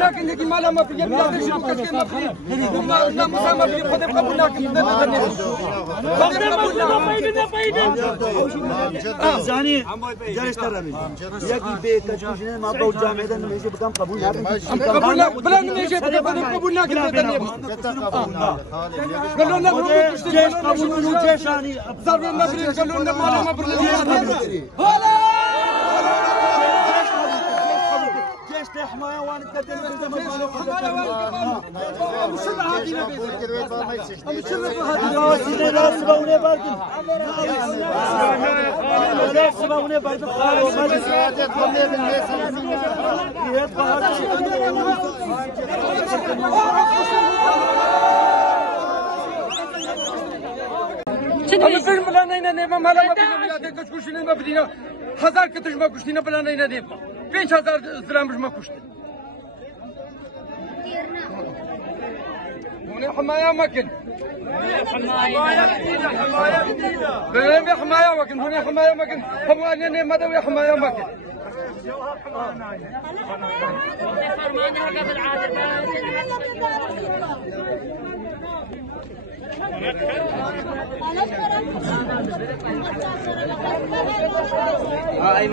لكن هذه ما لها ما في بلاد الشعب كثير مخرين لا مسامة في قد يبقى زاني جالس ترى يجي بيت تجوزين ما بقول جامعة إنه يجي بكم قبول قبول بلا من يجي قبول لكن قالوا لنا جيش قبول جيش يعني ضربوا لنا قالوا لنا ما لها ما حماية وانا تقدم حماية وانا مش هذه مش هذه لا سبوني باردين لا سبوني باردين أنا فين بلانينا نيما ما لما بدينا كشكوشين ما بدينا 1000 كتش ما كشتينا بلانينا نيما 5000 درهم ما كشتي هنا حماية مكن هنا حماية مكن هنا حماية مكن حماية نيما دوي حماية مكن